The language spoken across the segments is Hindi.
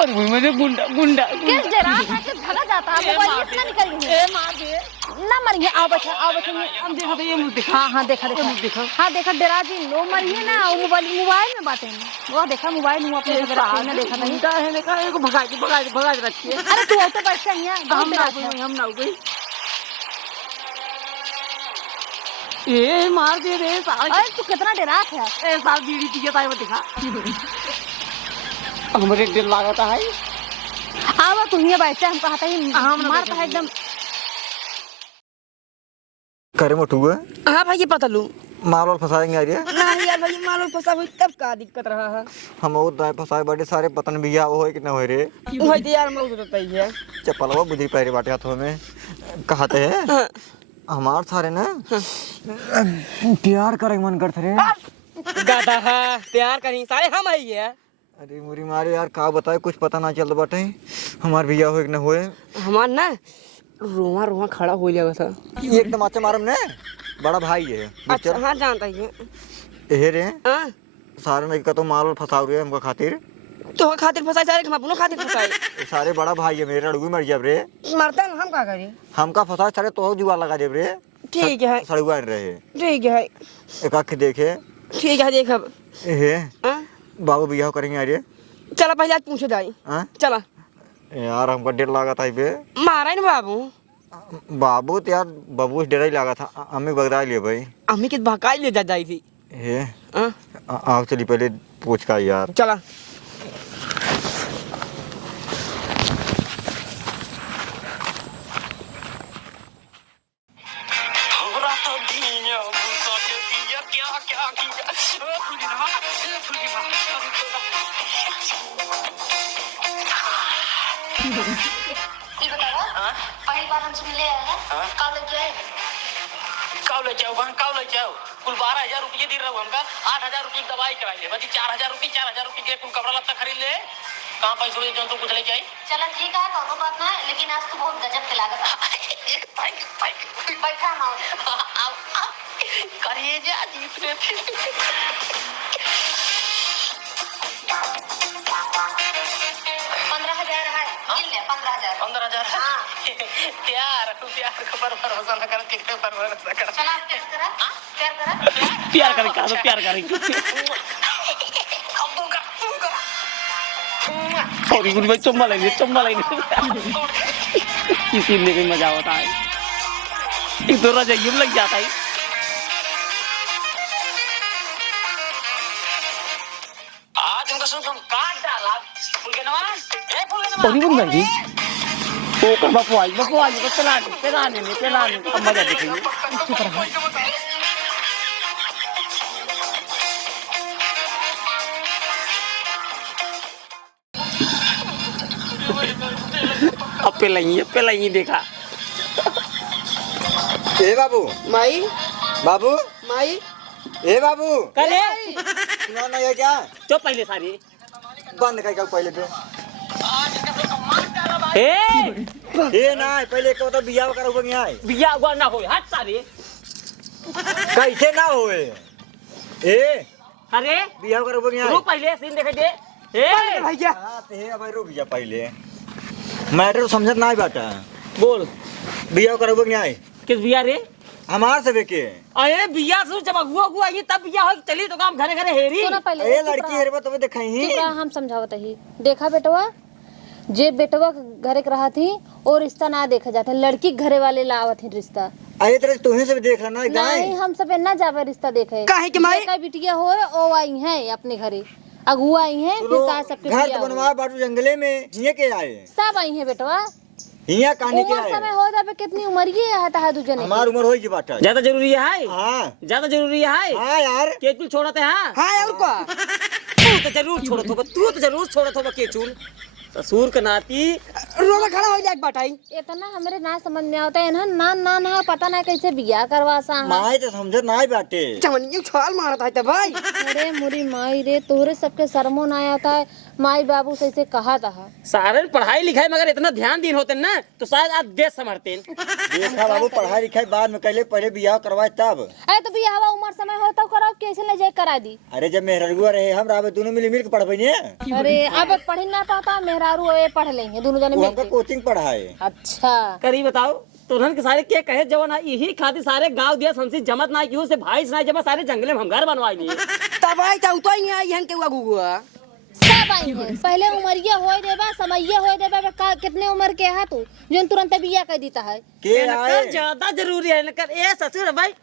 और मुझे गुंडा गुंडा किस डरा था कि भागा जाता है मोबाइल इतना निकल गई ए मार दे ना मरिए आओ बैठा हम देखा तो ये मुझे दिखा हाँ देखा देखा हाँ देखा डरा जी लो मरिए ना वो मोबाइल में बातें वो देखा मोबाइल मुंह अपने रखी ना देखा नहीं गुंडा है ने कहा एक भगा के रखी है। अरे तू तो बैठ जा हम ना हो गई ए मार दे रे साला। अरे तू कितना डरा था ए साल बीड़ी पिए ताई वो दिखा हमरे दिल लागता है। आओ तू ये बैठ जा हम कहता ही मारता है एकदम करे मोटुआ हाँ भाई ये पता लूँ माल वाल फंसाएंगे आ रही नहीं यार भाई मालूम फंसा हुई तब का दिक्कत रहा है हम और दाएं फंसाए बड़े सारे पतन भैया वो है कि ना हो रे वही तो यार मौत होता ही है चप्पलवा बुझी पैरी बाटे हाथों में कहते हैं हमार सारे ना प्यार करे मन करते रे गाता है प्यार कहीं सारे हम ही है। अरे मुरी मारे यार का बताए कुछ पता ना चल बाटे हमार भैया हो कि ना होए हमार ना रोमा रोमा खड़ा हो जाएगा था एकदम अच्छा मारम ने बड़ा भाई है अच्छा हाँ जानता ही है ए रे हाँ सारे में का तो माल वाल फंसाओ रे हमको खातिर तो खातिर फंसाए सारे हम अपनों खातिर फंसाए ये सारे बड़ा भाई है मेरे अड़ुई मर जाब रे मरता है हम क्या करें हमका फंसाए सारे तो जुआ लगा देब रे ठीक है सड़ुआ रहे ठीक है एक आँख देखे ठीक है देख अब ए हाँ? बाबू बियाह करेंगे आ रे चला पहले आज पूछे जाई हाँ? चला यार हमका डर लगा था बे मारा ना बाबू बाबू तो यार बाबू से डर ही लगा था अम्मी बगरा लिए भाई अम्मी के भकाई ले जा जाई थी हे हाँ? आओ चली पहले पूछ का यार चला पहली बार हमसे मिले हैं कब लेके आए कब ले जाओ कुल 12,000 रुपये दे रहा हूँ हमका 8,000 रुपये की दवाई कराई ले बची 4,000 रुपये के कुल कपड़ा लत्ता खरीद ले कहाँ पैसे हुए जो तुम कुछ लेके आई चलो ठीक है कोनो बात ना लेकिन आज तो बहुत गजब के लागत बैठा हम आओ करिए जा जीत रे 15,000 है गिन ले 15,000 हाँ प्यार खबर भरोसा न कर कितने पर भरोसा कर चला प्यार करा प्यार करें प्यार करें और ये भाई चुम्मा लेंगे किसी ने कोई मजा होता है एक दो रजाइयों लग जाता है आज हमका सुन तुम काट डाला फूल के नवा और ये बोल भाई ओ कर बापू आई को चलाने अब मजा देखेंगे चुप रहो अब पहला ही देखा ए बाबू माई बाबू माई ए बाबू करे सुना ना ये क्या तो पहले सारी बंद कर पहले पे ए ना पहले को तो बियाह करो बंग आए बिया हुआ ना हो हट सारे कैसे ना होए ए अरे बियाह करो बंग आए रुक पहले सीन देखे दे भैया हां ते अब रुक जा पहले मैटर समझत ना बाटा बोल बियाह करो बंग आए किस बिया रे हमार से के अरे बिया से जब अगुआ ये तब बिया हो चली तो काम घरे हेरी सुना पहले ए लड़की हेरबा तबे देखई चुप रहा, हम समझावत ही देखा बेटवा जे बेटवा घरे के रहा थी और रिश्ता ना देखा जाता लड़की घरे वाले लावत ही रिश्ता आए तरह तुहे से देख लेना नहीं हम सब ना जावे रिश्ता देखे काहे के माई का बिटिया हो ओ आई है अपने घरे अगुआ आई है फिर का सबके घर बिटिया बनवा बाटू जंगले में हिये के आए सब आई है बेटवा हिया कहानी के उम्र आए समय हो जावे कितनी उम्र ये है दू जने हमार उम्र होई की बाटा ज्यादा जरूरी है हां ज्यादा जरूरी है हां यार केचुल छोड़ते हैं हाँ और क्या तू तो जरूर छोड़त होगा केचुल ससुर का नाती रोमा खड़ा हो जाए बटाई इतना हमरे ना समझ में आता है ना पता ना कैसे बियाह करवासा है माई तो समझत ना बाटे चमनियो छाल मारता है भाई अरे मुरी माई रे तोरे सबके शर्मो ना आता है माई बाबू से ऐसे कहा था सारे पढ़ाई लिखाई मगर इतना ध्यान दिन होते ना तो शायद आप देश समझते देखा बाबू पढ़ाई लिखाई बाद में कहले पहले बियाह करवाए तब अरे तो बियाह उम्र समय हो तो कराओ कैसे ले जाए करा दी अरे जब मेहरगुआ रहे हम रावे दोनों मिल के पढ़बे ने अरे अब पढ़ी ना पाता मेहरारू ये पढ़ लेंगे दोनों जने वो मिलके। हमका कोचिंग पढ़ाए। अच्छा करी बताओ तुरंत के सारे के कहे जवन है यही खातिर सारे गांव दिया संसी जमत ना क्यों से भाई से जब सारे जंगले में हम घर बनवाई नहीं तब आई तो तो ही आई हन के गुगुआ सब आई है पहले उमरिया होए देबा समैया होए देबा का कितने उम्र के है तू जोन तुरंत बिया कर देता है के आए ज्यादा जरूरी है नकर ए ससुर भाई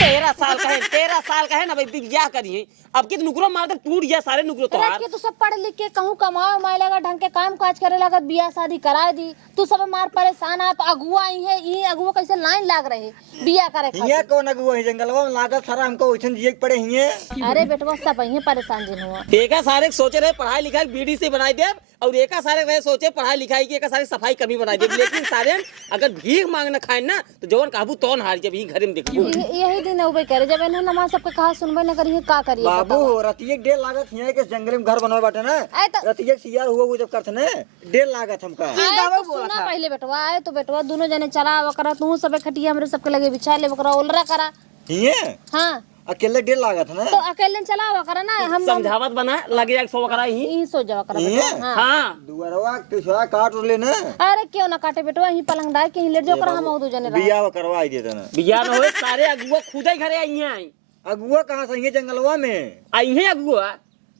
13 साल का है ना भाई बियाह करिए अब कित नुकरो मार दे टूट गया सारे नुकरो तो रज के तू सब पढ़ लिख के कहूँ कमाओ माय लगा ढंग के काम काज करे लगा बियाह शादी करा दी तू सब मार परेशान आप अगुआ आई है ये अगुआ कैसे लाइन लाग रहे बियाह करे हिया खातिर कौन अगुआ है जंगलवा में लागत सारा हमको ओइसन जिए के पड़े हिए। अरे बेटवा सब आई है परेशान जिन हुआ एका सारे सोचे रहे पढ़ाई लिखाई बीडी से बनाई दे और एका सारे रहे सोचे पढ़ाई लिखाई की एका सारे सफाई कर्मी बनाई दे लेकिन सारे अगर भीख मांगना खाए ना तो जवन काबू तौन हार जब ही घर में देखबो यही दिन उबे करे जब इन्होंने नमाज सबके कहा सुनबे न करिए का करिए बाबू रतिये डेढ़ लागत हिया के जंगल में घर बनवाए बाटे ना आए तो रतिये सियार हुआ वो जब करथे ने डेढ़ लागत हमका। आए तो सुना पहले बेटवा आए तो बेटवा दोनों जने चला वकरा तू सबे खटिया हमरे सबके लगे बिछा ले वकरा ओलरा करा हिए हां अकेले डेढ़ लागत है तो ना अकेले चला वकरा ना हम समझावत बना लगे जाके 100 करा ही यही सो जावा करा हिए बेटवा हां हां दुआरवा पिछवा काट ले ना अरे क्यों ना काटे बेटवा यही पलंग डाल के ही लेट जाओ करा हम दो जने रह बियाह करवाई देते ना। बियाह न होए सारे अगुआ खुद ही घरे आई हैं अगुआ कहाँ से हिए जंगलवा में आई हैं अगुआ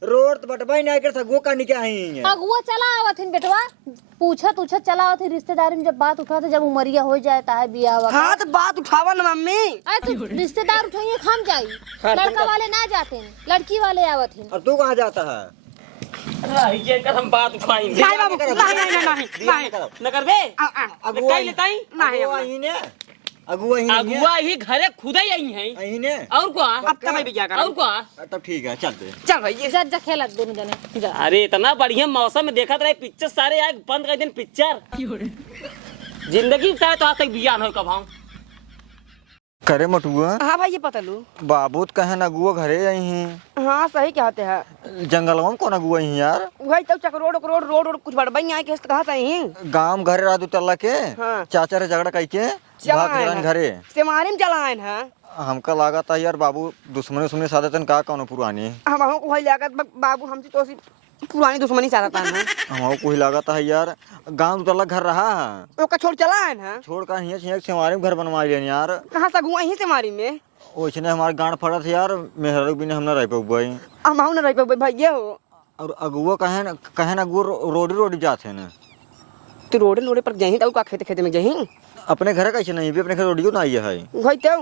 रोड तो बटवाई नहीं कर अगुआ का निके आई हिए। अगुआ चला आवथिन बेटवा पूछत चला आवथि रिश्तेदारी में जब बात उठा जब उमरिया हो जाता है बियाह हुआ हाँ तो बात उठावा ना मम्मी अरे तो रिश्तेदार उठाइए हम जाई लड़का वाले ना जाते लड़की वाले आवथिन और तू कहाँ जाता है? रही जे कर हम बात उठाएंगे नहीं बाबू नहीं न करबे अगुआ कई लेताई अगुआ ही ने अगुआ ही अगुआ ही घरे खुद ही आई हैं ही ने और क्या अब कब भी क्या करा और क्या तब ठीक है चलते। चल भाई जा जा खेलत दोनों जने जा अरे इतना बढ़िया मौसम में देखा रहे पिक्चर सारे आए बंद कर दिन पिक्चर जिंदगी से तो आज तक बियाह न हो कब हम करे मटुआ हाँ भाई ये पता लू बाबू तो कहे अगुआ घरे आई हैं। हाँ सही कहते हैं जंगलवा में कौन अगुआ ही यार? वही तो चक रोड रोड कुछ बड़बई आए के कहा सही गांव घरे रात उतरला के हाँ। चाचा रे झगड़ा कई के चला भाग आए गए हैं। घरे। सेमारी में चला आए हैं हमका लगा था यार बाबू दुश्मनी उस्मनी साधतन का कौन पुरानी हम को वही लागत बाबू हमसे तो पुरानी दुश्मनी चाहता है हमको कोई लगा था यार गांव उतरला घर रहा है ओका छोड़ चला आए हैं छोड़ कर हिया छिया से हमारे घर बनवा लेन यार। कहाँ से गुआ यहीं से मारी में ओइसने हमारे गांड फड़ा थे यार मेहर बिना हम न रह पाई। हम न रह पे भाई हो और अगुआ कहे ना अगुआ रोडी जाते हैं ना तो रोडे रोडे पर जहीं तो का खेते खेते में जहीं अपने घर कैसे नहीं भी अपने घर रोडियो ना आई है। भाई तो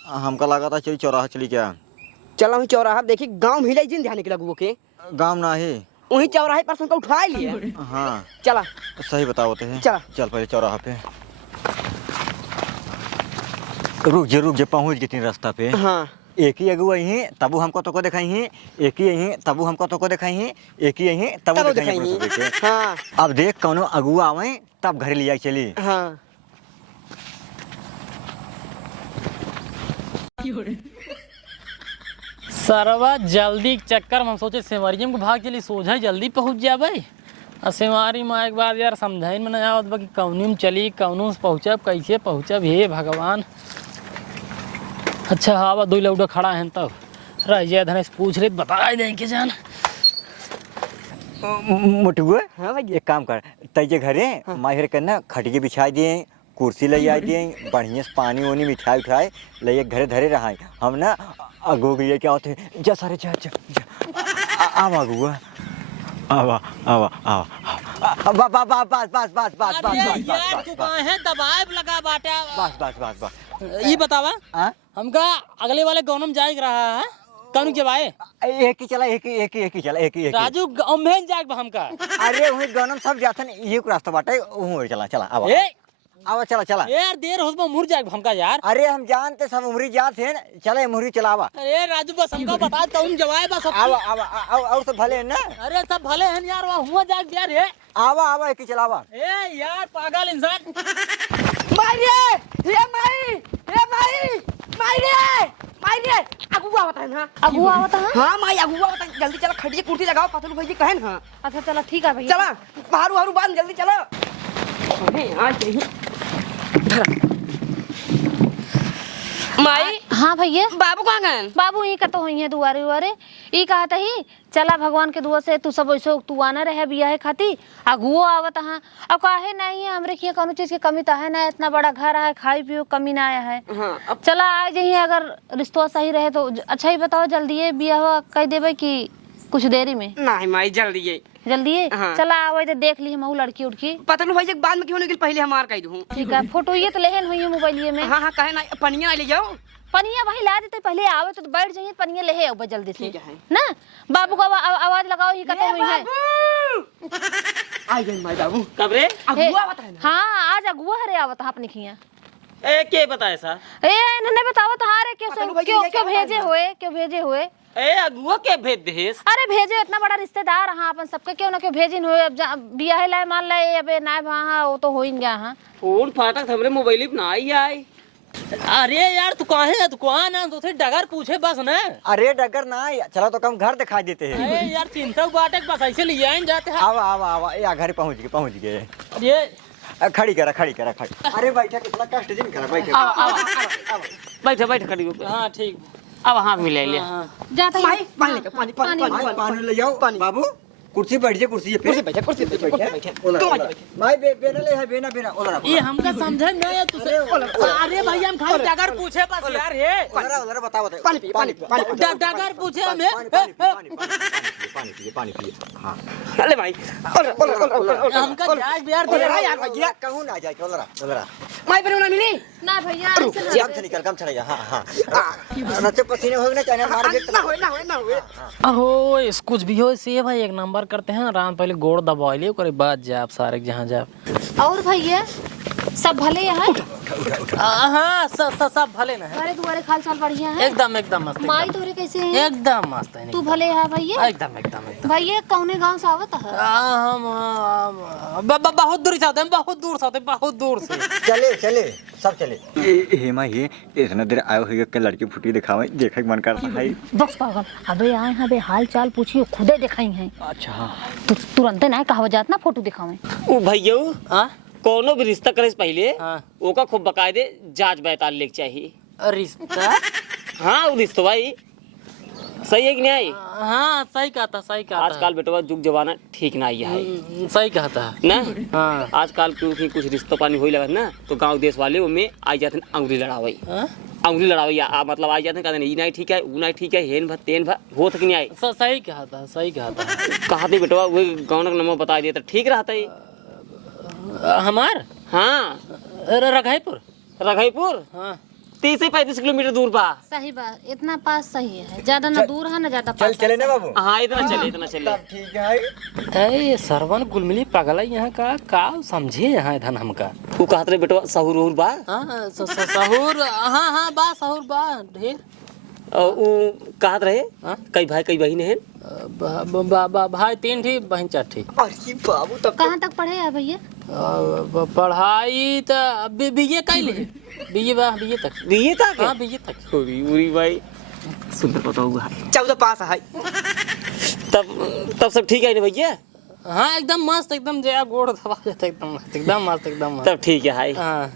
हमका लगा था चली चौराहा चली क्या चला वहीं चौराहा देखी गांव हिलाई जिन ध्यान निकला गुओ के गांव ना ही वहीं चौराहे पर उनका उठा लिए हाँ चला सही बताओते हैं। चला। चल पहले चौराहा पे रुक जे पहुंच गए रास्ता पे। हाँ एक ही अगुआ ही तबू हमको तो को दिखाई है एक ही यही तबू हमको तो को दिखाई है एक ही यही तबू दिखाई। हाँ अब देख कौनो अगुआ आवे तब घर लिया चली। हाँ सरवा जल्दी के चक्कर में हम सोचे सेवारियम को भाग चली सोझा जल्दी पहुंच जाबे और सेवारी में एक बार यार समझाइन में ना आवत बा कि कौनी में चली कौनों से पहुँचब कैसे पहुँचब हे भगवान। अच्छा हाँ बा दो लौटा खड़ा है तब रह जाए धनेश पूछ ले बता दें के जान मोटुआ हाँ भाई एक काम कर तैजे घरे माहिर करना खटिके बिछा दिए कुर्सी ले आ दिए बढ़िया से पानी वानी मिठाई उठाए ले घरे धरे रहा हम ना अगो गए क्या होते जा सारे जा जा आवा अगुआ आवा आवा आवा बस बस बस बस बस बस यार तू कहाँ है दबाव लगा बाटे बस बस बस बस ये बतावा हाँ हमका अगले वाले गाँव में जाए रहा है कौन के भाई एक ही चला एक ही चला एक ही राजू अम्भेन जाए हमका अरे वही गनम सब जाते हैं ये रास्ता बाटे वही चला चला आवा ए आवा चला चला यार देर हो तो मुर जाए हमका यार। अरे हम जानते सब उमरी जाते हैं चले मुहरी चलावा। अरे राजू बस हमका बता कौन जवाब बस आवा आवा और सब भले हैं ना। अरे सब भले हैं यार वहाँ हुआ जाग यार ये आवा आवा एक ही चलावा। ए यार पागल इंसान अगुआ बता ना अगुआ होता है हाँ माई अगुआ बता जल्दी चला खड़िए कुर्सी लगाओ पतलू भाई कहे ना अच्छा चला ठीक है भैया चला बाहरू हारू बांध जल्दी चला अरे आज माई हाँ भैया बाबू कहाँ गए? बाबू यही का तो हुई है दुआरे उआरे ई कहत ही चला भगवान के दुआ से तू सब ऐसे तू आना रहे बिया है खाती अगुओ आवत हाँ अब काहे नहीं है हमरे किया कोनो चीज की कमी तो है ना इतना बड़ा घर है खाई पियो कमी ना आया है हाँ अब चला आ जाइए अगर रिश्ता सही रहे तो अच्छा ही बताओ जल्दी बिया हुआ कह देवे कि कुछ देरी में नहीं माई जल्दी है जल्दी हाँ। चला आवे तो देख ली महू लड़की उड़की पता नहीं भैया बाद में क्यों नहीं पहले हमार कह दूँ। ठीक है फोटो ये तो लेहन हुई है मोबाइल में हाँ हाँ कहे ना पनिया ले जाओ। पनिया भाई ला देते पहले आवे तो बैठ जाइए पनिया ले आओ जल्दी से ठीक है। ना बाबू को आवाज लगाओ ही कहते हुई है आ गए माई बाबू। कब रे? अगुआ बता ना। हाँ आज अगुआ हरे आवत हाँ अपने खिया ए के बता ऐसा? ए इन्होंने बताओ तो हारे क्यों भेजे हुए ए अगुआ के भेज देस? अरे भेजे इतना बड़ा रिश्तेदार हाँ अपन सबके क्यों ना क्यों भेजिन हुए अब बिया है लाए मान लाए अबे ना वहाँ वो तो हो ही गया हाँ फोन फाटक हमरे मोबाइल पे ना आई आई। अरे यार तू कहाँ है तू कहाँ ना तो डगर पूछे बस ना। अरे डगर ना चलो तो कम घर दिखाई देते हैं। अरे यार चिंता बाटे बस ऐसे ले आए जाते हैं। आवा आवा आवा या घर पहुंच गए। ये खड़ी करा अरे बैठा कितना कष्ट दिन करा बैठा बैठे बैठे खड़ी होके। हाँ ठीक अब हाथ मिला लिया। जाता माई पानी लेके पानी पानी पानी पानी ले जाओ बाबू कुर्सी बैठ जा कुर्सी पे बैठे कुर्सी पे बैठे। भाई बेना ले है बेना ओलरा ये हमका समझ में आया तू अरे भैया हम खाली डगर पूछे बस यार ये ओलरा बताओ पानी पी पानी पी डगर पूछे हमें पानी पिए हां अरे भाई हमका जायज बिहार दे रहा यार भैया कहूं ना जाए ओलरा माई पर ना मिली ना भैया जाम से निकल कम चलेगा हां नचे पसीने हो ना चाहे मार दे ना होए अहो इस कुछ भी हो से भाई एक नंबर करते हैं रात पहले गोड़ दबाई ले ओकरे बाद जाब सारे जहां जाब। और भैया सब भले है हाँ सब भले ना है हमारे दुआरे खाल चाल बढ़िया है एकदम मस्त माई तोरे कैसे है एकदम मस्त है तू भले है भैया एकदम भैया कौने गांव से आवत है हम बहुत दूर से आते हैं बहुत दूर से चले सब चले हे मां ये इतना देर आयो है के लड़की फुटी दिखावे देखे मन करता है बस पागल अबे आए हैं बे हाल चाल पूछिए खुदे दिखाई हैं अच्छा तुरंत ना कहा जात ना फोटो दिखावे ओ भैया हाँ कोनो भी रिश्ता करे से पहले हाँ। ओका खूब बकायदे जांच पड़ताल लेके चाहिए। रिश्ता हाँ वो रिश्ता भाई सही है कि नहीं आई? हाँ सही कहा था आजकल बेटवा जुग जमाना ठीक ना आया है सही कहा था ना। हाँ आजकल क्योंकि कुछ रिश्ता पानी हो लगा ना तो गांव देश वाले उनमें आई जाते अंगुली लड़ावई हाँ? अंगुली लड़ावई मतलब आई जाते कहते नहीं ठीक है वो नहीं ठीक है हेन भा तेन भा हो तक नहीं आई। सही कहा था कहा थी बेटवा वो गाँव का नंबर बता दिया तो ठीक रहता है। हमार हाँ रघाईपुर हाँ 30-35 किलोमीटर दूर बा। सही बात इतना पास सही है ज्यादा ना दूर है ना ज्यादा पास चले ना बाबू हाँ इतना चले ठीक है ए सरवन गुलमिली पगला यहाँ का समझे यहाँ इधर हमका वो कहते रहे बेटवा सहूर उहूर बा। हाँ सहूर हाँ बा सहूर बा ढेर और वो कहत रहे कई भाई कई बहन हैं भाई 3 थी बहन 4 थी। अरे बाबू तब कहाँ तक पढ़े है भैया पढ़ाई तो बीए कैले बीए तक हाँ बीए तक उरी भाई सुंदर पता होगा 14 पास है तब सब ठीक है ना भैया? हाँ एकदम मस्त एकदम जया गोड़ दबा जाता एकदम मस्त तब ठीक है हाय। हाँ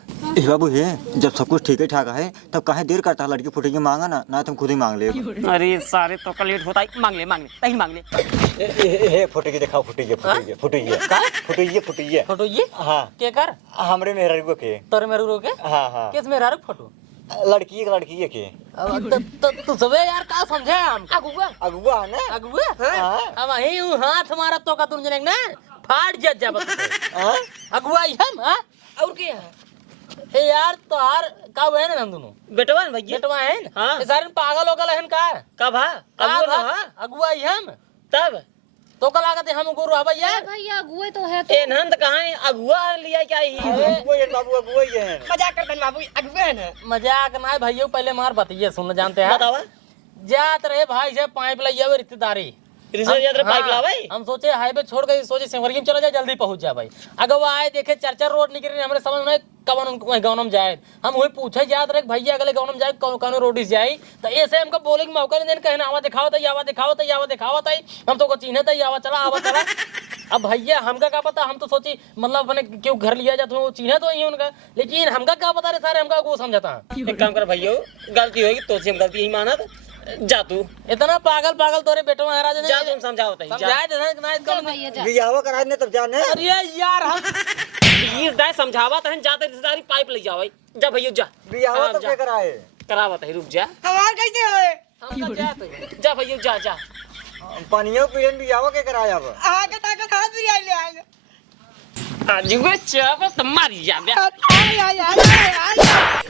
बाबू ये जब सब कुछ ठीक ठाक है तब काहे देर करता है लड़की फुटेगी मांगा ना तुम खुद ही मांग ले। अरे सारे तो का लेट होता है मांग ले हे फुटेगी दिखाओ फुटेगी फोटो ये हाँ के कर हमरे मेहरारू के तोरे मेरे रोके हाँ किस मेरा फोटो लड़की के तू सबे यार का समझे हम अगुआ है ना अब वही हाथ मारा तो का तुम जने ना फाड़ जा अगुआ हम और के ए यार तो हार का है ना हम दोनों बेटवा भैया बेटवा है हाँ सारे पागल हो गए हैं का कब अगुआ हम तब तो का लागत है हम गुरु भैया भैया अगुए तो है ए नंद कहां है अगुआ लिया क्या ही अगुआ ही है मजाक करते हैं बाबू अगुआ है ना मजाक ना भैया पहले मार बताइए सुन जानते हैं बतावा जात रहे भाई से पाइप लइया रिश्तेदारी पाइप लावे हम सोचे हाईवे छोड़ के सोचे सेवरिया में चला जाए जल्दी पहुंच जाए भाई अगर वो आए देखे 4 रोड निकल रही हमारे समझ में कवन गाँव में जाए हम वही पूछे जात रहे भैया अगले गाँव में जाए कौन रोड से जाए तो ऐसे हमको बोले कि मौका नहीं कहना आवा दिखाओ तो आवा दिखाओ हम तो चिन्हे तो आवा चला अब भैया हमका क्या पता, हम तो सोची मतलब अपने क्यों घर लिया जाता वो चिन्ह तो ही उनका, लेकिन हमका क्या पता रे सारे, हमका वो समझाता है। एक काम कर भैया, गलती होगी तो से हम गलती यही मानत, जा तू इतना पागल पागल तोरे बेटो महाराज ने जा, तुम समझाओ तही, जा। समझाए देना कि ना चल एकदम। भैया जा। बियाह करा ने तब जाने। अरे यार हम ये दाय समझावा तहन जाते सारी पाइप ले जाओ, जा भैया जा, बियाह हाँ, तब जा। के कराए। करावा तही, रुक जा, हमार कैसे होए? हम जा तो जा भैया जा जा। पानियों पीन बियाह के कराया अब। आगे ताकत हाथ भी आई ले आएंगे। आज को चाप तुम्हारी जा बे। आई आई आई आई आई